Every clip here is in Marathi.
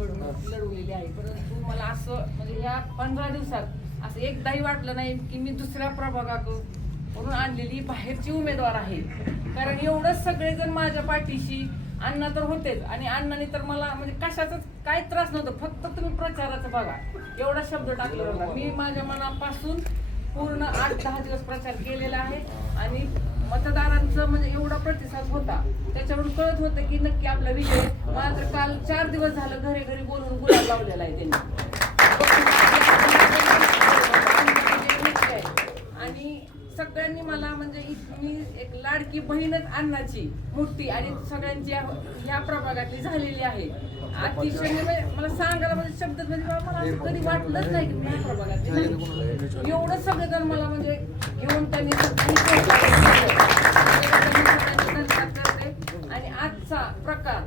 निवडणूक लढवलेली आहे, परंतु मला असं म्हणजे ह्या 15 दिवसात असं एकदाही वाटलं नाही की मी दुसऱ्या प्रभागाकडून आणलेली बाहेरची उमेदवार आहे. कारण एवढंच सगळेजण माझ्या पाठीशी, अण्णा तर होतेच आणि अण्णाने तर मला म्हणजे कशाचाच काय त्रास नव्हता, फक्त तुम्ही प्रचाराचं बघा एवढा शब्द टाकला होता. मी माझ्या मनापासून पूर्ण 8-10 दिवस प्रचार केलेला आहे आणि मतदारांचं म्हणजे एवढा प्रतिसाद होता, त्याच्यावरून कळत होतं की नक्की आपला विजय. मात्र काल 4 दिवस झालं घरी घरी बोलून गुलाब लावलेला आहे त्यांनी. आणि सगळ्यांनी मला म्हणजे मी एक लाडकी बहीणच अण्णाची मोठी आणि सगळ्यांची ह्या प्रभागातली झालेली आहे. अतिशय मला सांगायला म्हणजे शब्द म्हणजे मला असं कधी वाटलंच नाही की मी ह्या प्रभागातली एवढं सगळेजण मला म्हणजे घेऊन त्यांनी आणि आजचा प्रकार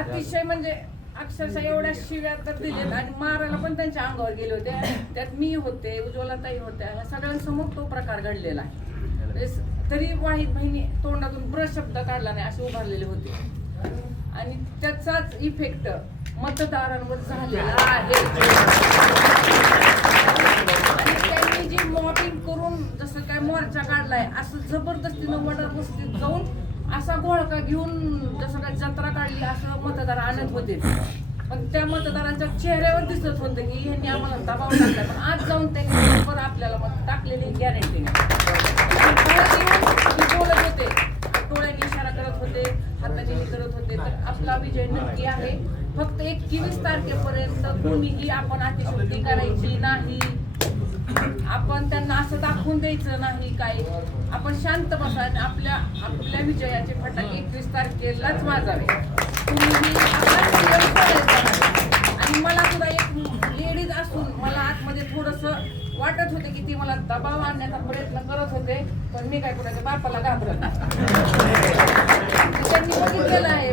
अतिशय म्हणजे अक्षरशः एवढ्या शिव्या तर दिलेत आणि मारायला पण त्यांच्या अंगावर गेले होते. त्यात मी होते, उज्ज्वलाताई होत्या, ह्या सगळ्यांसमोर तो प्रकार घडलेला आहे. तरी वाहिद बहिणी तोंडातून शब्द काढला नाही असे उभारलेले होते आणि त्याचाच इफेक्ट मतदारांवर झालेला आहे. आणि त्यांनी जी मॉबिंग करून जसं काय मोर्चा काढलाय असं जबरदस्तीनं वडर वस्तीत जाऊन असा घोळका घेऊन जसं काय जत्रा काढली असं मतदार आणत होते. पण त्या मतदारांच्या चेहऱ्यावर दिसत होतं की यांनी आम्हाला दबाव टाकलाय, पण आज जाऊन त्यांनी बरोबर आपल्याला मत टाकलेली गॅरंटी नाही. बोलत होते, डोळ्यांनी इशारा करत होते, हाताने करत होते, तर आपला विजय नक्की आहे. फक्त 21 तारखेपर्यंत कोणीही आपण अतिशयोक्ती करायची नाही, आपण त्यांना असं दाखवून द्यायचं नाही काय, आपण शांत बसा आणि आपल्या विजयाचे फटाके 21 तारखेलाच वाजावे. आणि मला सुद्धा एक लेडीज असून मला आतमध्ये थोडंसं वाटत होते की ती मला दबाव आणण्याचा प्रयत्न करत होते, पण मी काय कुणाच्या बापाला घाबरत त्यांनी बघितलेलं आहे.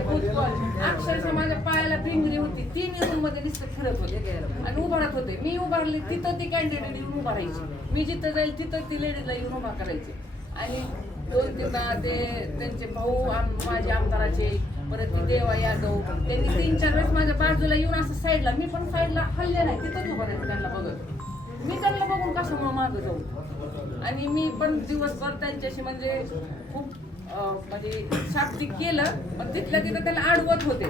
अक्षरशः माझ्या पायाला पिंगरी होती, 3 रूम मध्ये नुसतं फिरत होते आणि उभारत होते. मी उभारली तिथं ती कॅन्डिडेट येऊन उभारायची, मी जिथं जाईल तिथं ती लेडीजला येऊन उभा करायची. आणि 2-3दा ते त्यांचे भाऊ माझे आमदाराचे, परत ती देवा यादव, त्यांनी 3-4 वेळेस माझ्या बाजूला येऊन असं साईडला, मी पण साईडला हल्ले नाही, तिथंच उभं राहायचं त्यांना बघत. मी त्यांना बघून कशामुळे मागं जाऊ. आणि मी पण दिवसभर त्यांच्याशी म्हणजे खूप म्हणजे शाब्दिक केलं, पण तिथल्या तिथं त्याला अडवत होते,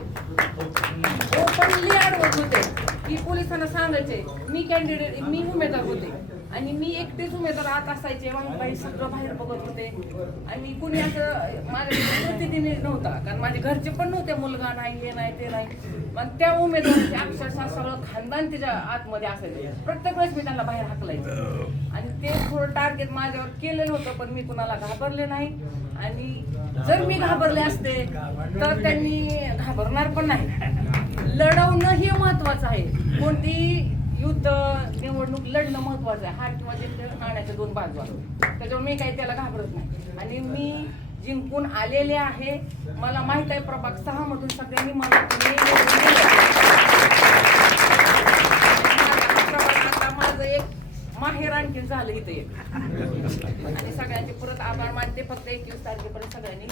ओपनली अडवत होते की पोलिसांना सांगायचे मी कॅन्डिडेट, मी उमेदवार होते आणि मी एकटेच उमेदवार आत असायचे. बाई सगळं बाहेर बघत होते आणि कुणी असं माझ्या प्रतिनिधी नव्हता, कारण माझे घरचे पण नव्हते, मुलगा नाही, हे नाही, ते नाही. मग त्या उमेदवाराचे अक्षरशः सगळं खानदान त्याच्या आतमध्ये असायचे. प्रत्येक वेळेस मी त्यांना बाहेर हाकलायचे आणि ते थोडं टार्गेट माझ्यावर केलेलं होतं, पण मी कुणाला घाबरले नाही. आणि जर मी घाबरले असते तर त्यांनी घाबरणार पण नाही. लढवणं हे महत्वाचं आहे. कोणती युद्ध निवडणूक लढणं महत्वाचं आहे. हार किंवा जिंकणं नाण्याच्या 2 बाजू आहेत, त्याच्यावर मी काही त्याला घाबरत नाही. आणि मी जिंकून आलेले आहे. मला माहित आहे प्रभाग 6 मधून सगळ्यांनी मला आता माझं एक माहेर आणखी झालं इथं एक. आणि सगळ्यांचे परत आभार मानते. फक्त 21 तारखेपर्यंत सगळ्यांनी